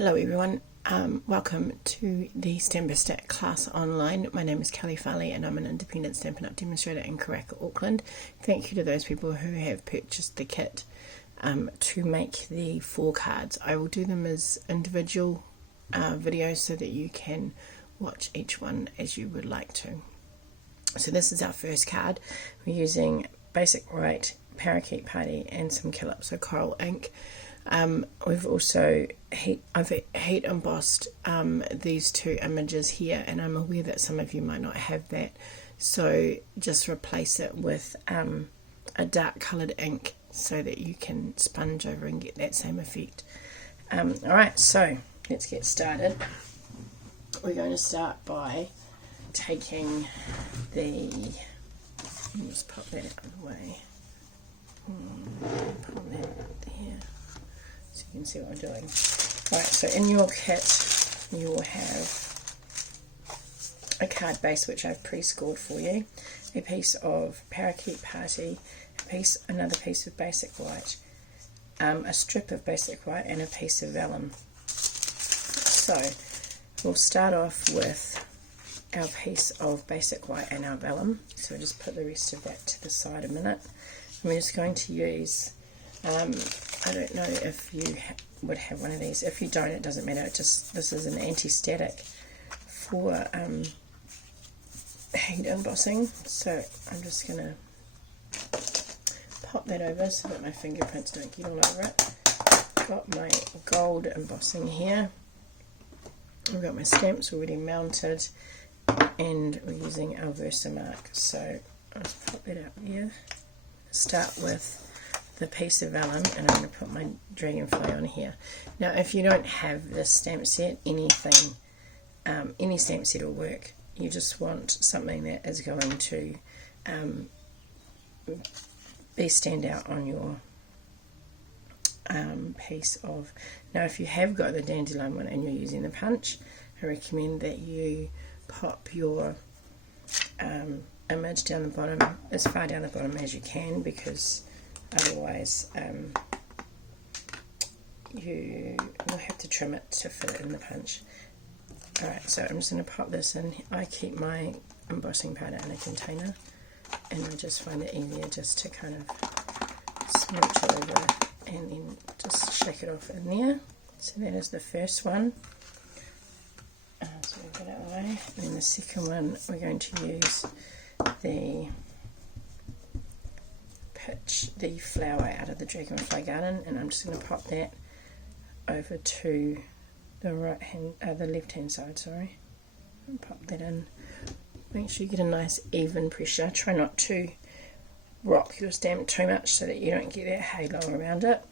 Hello everyone, welcome to the Stampin class online. My name is Kelley Farley and I'm an independent Stampin' Up! Demonstrator in Karaka, Auckland. Thank you to those people who have purchased the kit to make the 4 cards. I will do them as individual videos so that you can watch each one as you would like to. So this is our first card. We're using Basic White, Parakeet Party and some Calypso Coral Ink. We've also I've heat embossed these 2 images here, and I'm aware that some of you might not have that, so just replace it with a dark coloured ink so that you can sponge over and get that same effect. Alright, so let's get started. We're going to start by taking just pop that out of the way. Put that there so you can see what I'm doing. Right, so in your kit you will have a card base which I've pre-scored for you, a piece of Parakeet Party, another piece of Basic White, a strip of Basic White and a piece of vellum. So we'll start off with our piece of Basic White and our vellum, so we'll just put the rest of that to the side a minute. And we're just going to use, I don't know if you would have one of these. If you don't, it doesn't matter. This is an anti-static for heat embossing. So I'm just going to pop that over so that my fingerprints don't get all over it. Got my gold embossing here. I've got my stamps already mounted, and we're using our Versamark. So I'll just pop that out there. Start with the piece of vellum, and I'm going to put my Dragonfly on here. Now if you don't have this stamp set, any stamp set will work. You just want something that is going to be stand out on your piece of. Now if you have got the dandelion one and you're using the punch, I recommend that you pop your image down the bottom, as far down the bottom as you can, because otherwise you will have to trim it to fit it in the punch. Alright, so I'm just going to pop this in. I keep my embossing powder in a container, and I just find it easier just to kind of smooch it over and then just shake it off in there. So that is the first one. So we'll get it out of the way. And then the second one, we're going to use the flower out of the Dragonfly garden, and I'm just going to pop that over to the left hand side, sorry, and pop that in. Make sure you get a nice even pressure. Try not to rock your stamp too much so that you don't get that halo around it.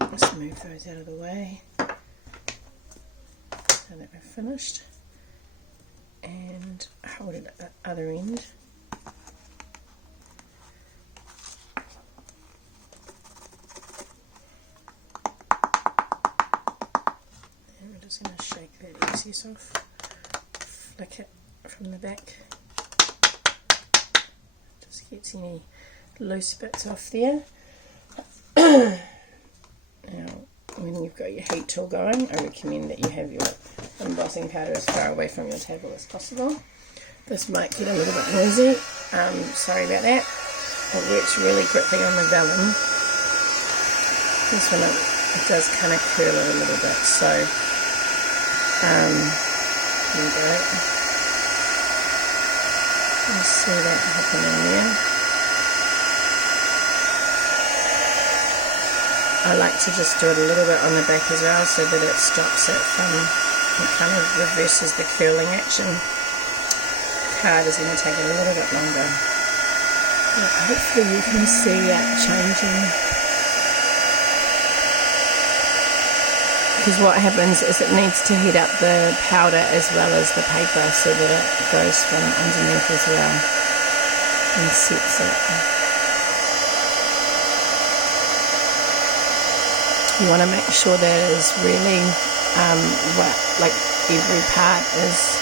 Just move those out of the way so that we're finished, and hold it at the other end. And we're just going to shake that excess off, flick it from the back, just gets any loose bits off there. Now when you've got your heat tool going, I recommend that you have your embossing powder as far away from your table as possible. This might get a little bit noisy, sorry about that. It works really quickly on the vellum. This one it does kind of curl it a little bit, so there you go. You see that happening there. I like to just do it a little bit on the back as well so that it stops it from, it kind of reverses the curling action. The card is going to take a little bit longer. But hopefully you can see it changing. Because what happens is it needs to heat up the powder as well as the paper so that it goes from underneath as well and sets it. You want to make sure that it is really like every part is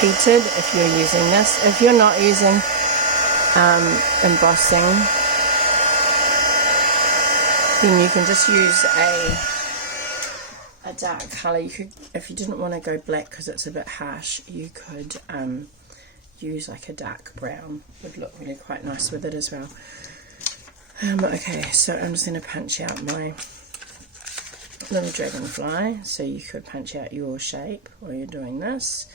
heated if you're using this. If you're not using embossing, then you can just use a dark colour, you could, if you didn't want to go black because it's a bit harsh, you could use like a dark brown. Would look really quite nice with it as well. Okay, so I'm just going to punch out my little dragonfly, so you could punch out your shape while you're doing this.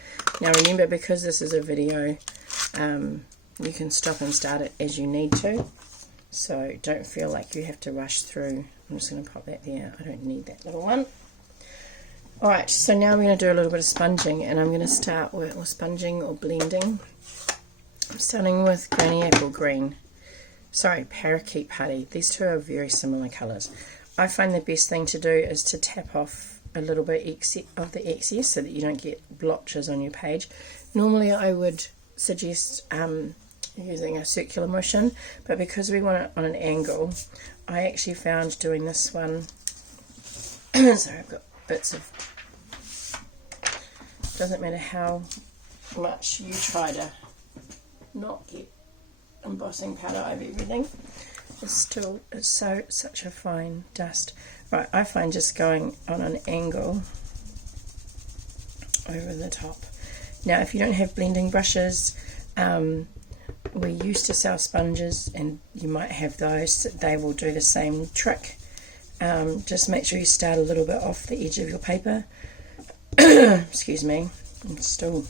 Now remember, because this is a video, you can stop and start it as you need to, so don't feel like you have to rush through. I'm just going to pop that there, I don't need that little one. Alright, so now we're going to do a little bit of sponging, and I'm going to start with, or sponging or blending. I'm starting with Granny Apple Green. Sorry, Parakeet Party. These two are very similar colours. I find the best thing to do is to tap off a little bit of the excess so that you don't get blotches on your page. Normally I would suggest using a circular motion, but because we want it on an angle, I actually found doing this one, sorry, I've got bits of, doesn't matter how much you try to not get embossing powder over everything, it's such a fine dust. Right, I find just going on an angle over the top. Now if you don't have blending brushes, we used to sell sponges, and you might have those, they will do the same trick. Just make sure you start a little bit off the edge of your paper. Excuse me, I'm still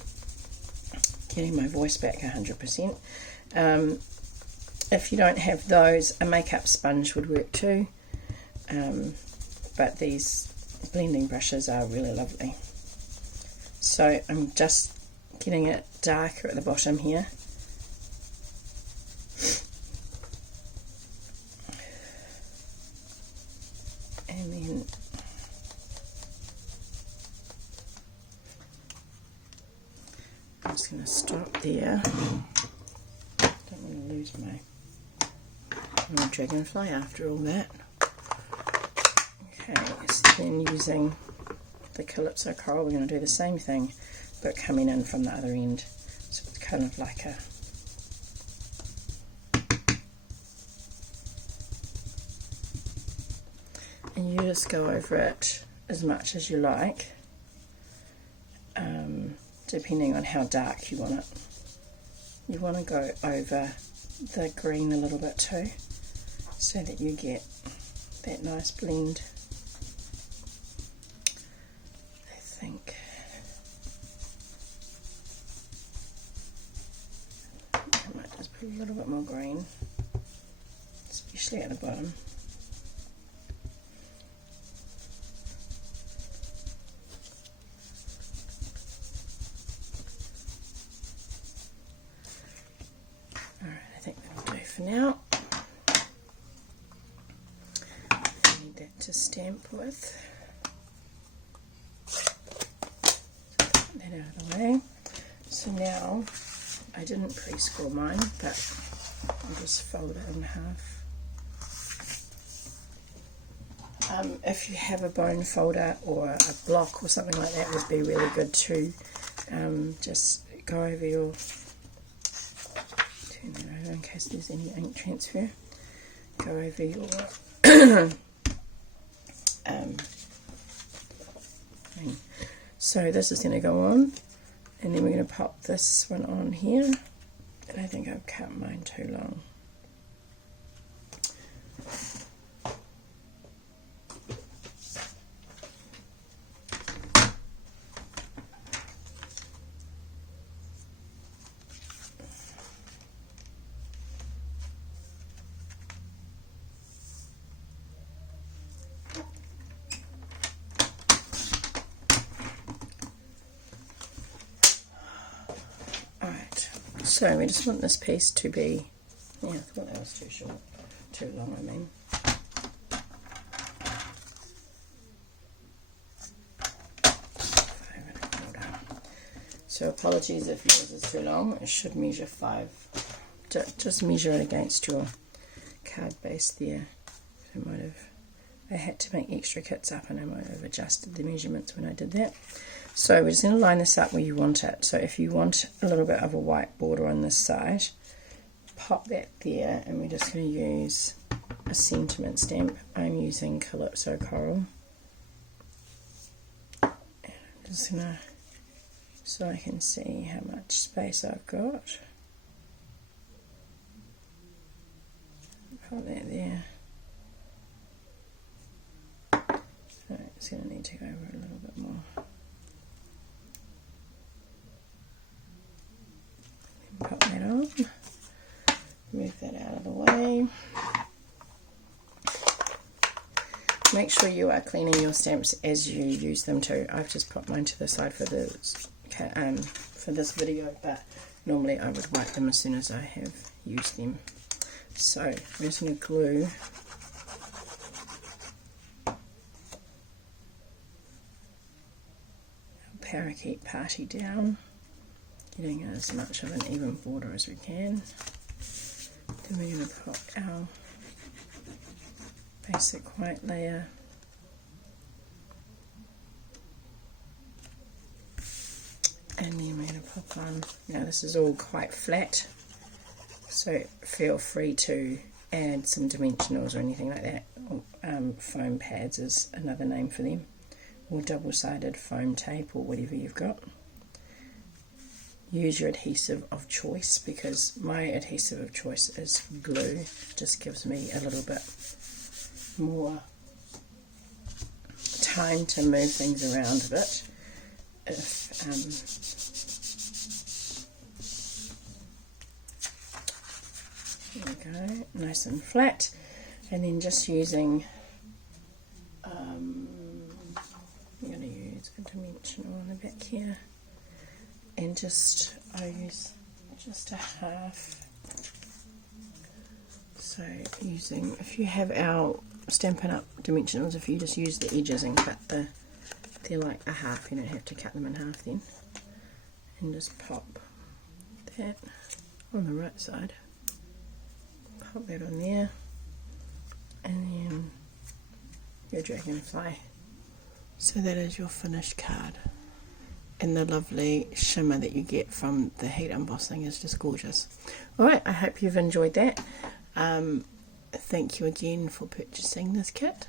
getting my voice back 100%. If you don't have those, a makeup sponge would work too, but these blending brushes are really lovely. So I'm just getting it darker at the bottom here. And then I'm just going to stop there. Don't want to lose my dragonfly after all that. Okay, so then using the Calypso Coral, we're going to do the same thing, but coming in from the other end. So it's kind of like a and you just go over it as much as you like, depending on how dark you want it. You want to go over the green a little bit too, so that you get that nice blend. I think I might just put a little bit more green, especially at the bottom. For now, I need that to stamp with. Put that out of the way. So now, I didn't pre-score mine, but I'll just fold it in half. If you have a bone folder or a block or something like that, would be really good too. Just go over your, turn that over in case there's any ink transfer. Go over your thing. So this is going to go on, and then we're going to pop this one on here. And I think I've cut mine too long. So we just want this piece to be, yeah, I thought that was too short, too long I mean. So apologies if yours is too long, it should measure 5. Just measure it against your card base there. I had to make extra kits up and I might have adjusted the measurements when I did that. So we're just going to line this up where you want it. So if you want a little bit of a white border on this side, pop that there, and we're just going to use a sentiment stamp. I'm using Calypso Coral. Just gonna, so I can see how much space I've got. Put that there. So it's going to need to go over a little bit more. Pop that on. Move that out of the way. Make sure you are cleaning your stamps as you use them too. I've just put mine to the side for this video, but normally I would wipe them as soon as I have used them. So I'm just going to glue our Parakeet Party down, getting as much of an even border as we can. Then we're going to put our basic white layer, and then we're going to pop on, now this is all quite flat, so feel free to add some dimensionals or anything like that. Foam pads is another name for them, or double-sided foam tape or whatever you've got. Use your adhesive of choice, because my adhesive of choice is glue. Just gives me a little bit more time to move things around a bit. If there we go, nice and flat, and then just using I'm going to use a dimensional on the back here, and I use just a half. So using, if you have our Stampin' Up! Dimensionals, if you just use the edges and cut they're like a half, you don't have to cut them in half then. And just pop that on the right side. Pop that on there. And then your Dragonfly. So that is your finished card. And the lovely shimmer that you get from the heat embossing is just gorgeous. Alright, I hope you've enjoyed that. Thank you again for purchasing this kit.